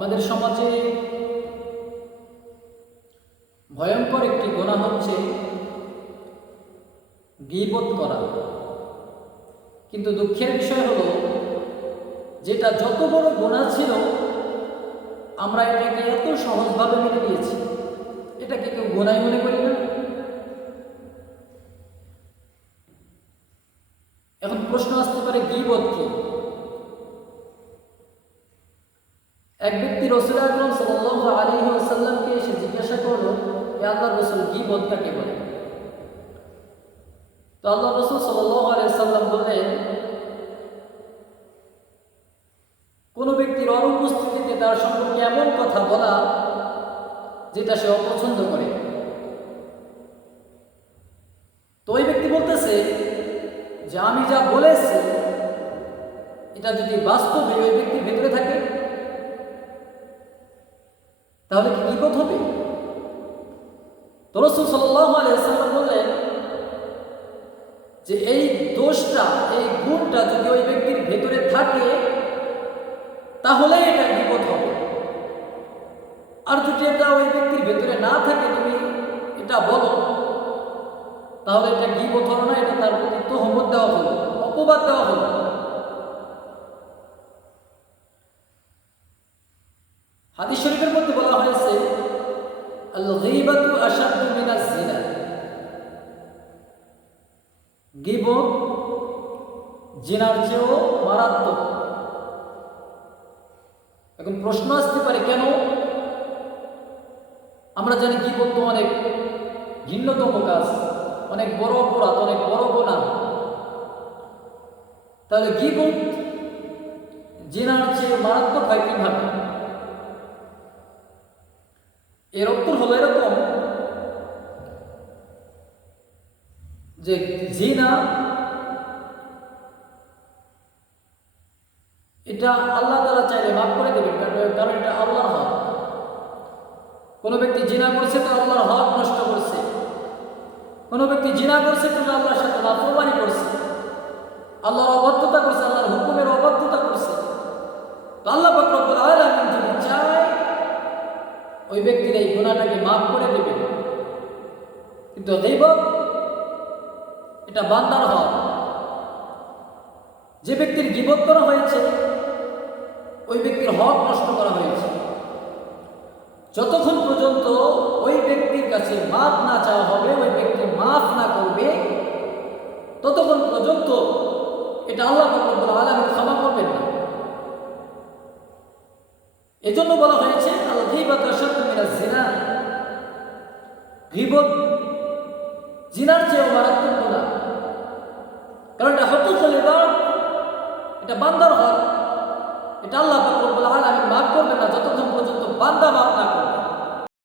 আমাদের সমাজে ভয়ঙ্কর একটি গুনাহ হচ্ছে গীবত করা। কিন্তু দুঃখের বিষয় হলো, যেটা যত বড় গুনাহ ছিল আমরা এটাকে এত সহজভাবে মেনে নিয়েছি। এটাকে কেউ গুনাহ মনে করি না। এখন প্রশ্ন আসতে পারে, গীবত কি? এক ব্যক্তি রাসূল আকরাম সাল্লাল্লাহু আলাইহি ওয়াসাল্লামকে এসে জিজ্ঞাসা করলো, হে আল্লাহর রাসূল, গীবত কাকে বলে? তো আল্লাহর রাসূল সাল্লাল্লাহু আলাইহি ওয়াসাল্লাম বললেন, কোন ব্যক্তির অনুপস্থিতিতে তার সম্পর্কে এমন কথা বলা যেটা সে অপছন্দ করে। তো ওই ব্যক্তি বলতেছে যে আমি যা বলেছি এটা যদি বাস্তবে ওই ব্যক্তির ভেতরে থাকে তাহলে কি গীবত হবে? তো রাসূল সাল্লাল্লাহু আলাইহি ওয়াসাল্লাম বললেন যে এই দোষটা, এই গুণটা যদি ওই ব্যক্তির ভেতরে থাকে তাহলে এটা গীবত হবে। আর যদি এটা ওই ব্যক্তির ভেতরে না থাকে, তুমি এটা বলো, তাহলে এটা গীবত হলো না, এটা তার প্রতি তোহমত দেওয়া হলো, অপবাদ দেওয়া হলো। হাদিস শরীফের মধ্যে বলা হয়েছে, আল গীবাতু আশাদ্দু মিনাজ জিনা। গীবত জিনার চেয়েও মারাত্মক। এখন প্রশ্ন আসতে পারে, কেন? আমরা জানি গীবত তো অনেক ঘৃণ্যতম কাজ, অনেক বড় অপরাধ, অনেক বড় গুনাহ। তাহলে গীবত জিনার চেয়ে মারাত্মক হয় কিভাবে? এর উত্তর হলো এরকম যে জিনা এটা আল্লাহ তাআলা চাইলে মাফ করে দেবেন, কারণ এটা আল্লাহর হক। কোনো ব্যক্তি জিনা করছে তো আল্লাহর হক নষ্ট করছে, কোনো ব্যক্তি জিনা করছে তো আল্লাহর সাথে নাফরমানি করছে, আল্লাহর অবাধ্যতা করছে, আল্লাহর হুকুমের অবাধ্যতা করছে। তো আল্লাহ পাক রব্বুল আলামিন যদি চায় ওই ব্যক্তির এই গুনাহটাকে মাফ করে দেবেন। কিন্তু গীবত এটা বান্দার হক। যে ব্যক্তির গীবত করা হয়েছে ওই ব্যক্তির হক নষ্ট করা হয়েছে। যতক্ষণ পর্যন্ত ওই ব্যক্তির কাছে মাফ না চাওয়া হবে, ওই ব্যক্তি মাফ না করবে, ততক্ষণ পর্যন্ত এটা আল্লাহ পাক রব্বুল আলামিন ক্ষমা করবেন না। এজন্য বলা হয়েছে, আল গীবাতু আশাদ্দু মিনাজ জিনা। গীবত জিনার চেয়েও মারাত্মক গুনাহ, কারণ এটা হুকুকুল ইবাদ, এটা বান্দার হক। এটা আল্লাহ পাক রব্বুল আলামিন মাফ করবেন না যতক্ষণ পর্যন্ত বান্দা মাফ না করবে।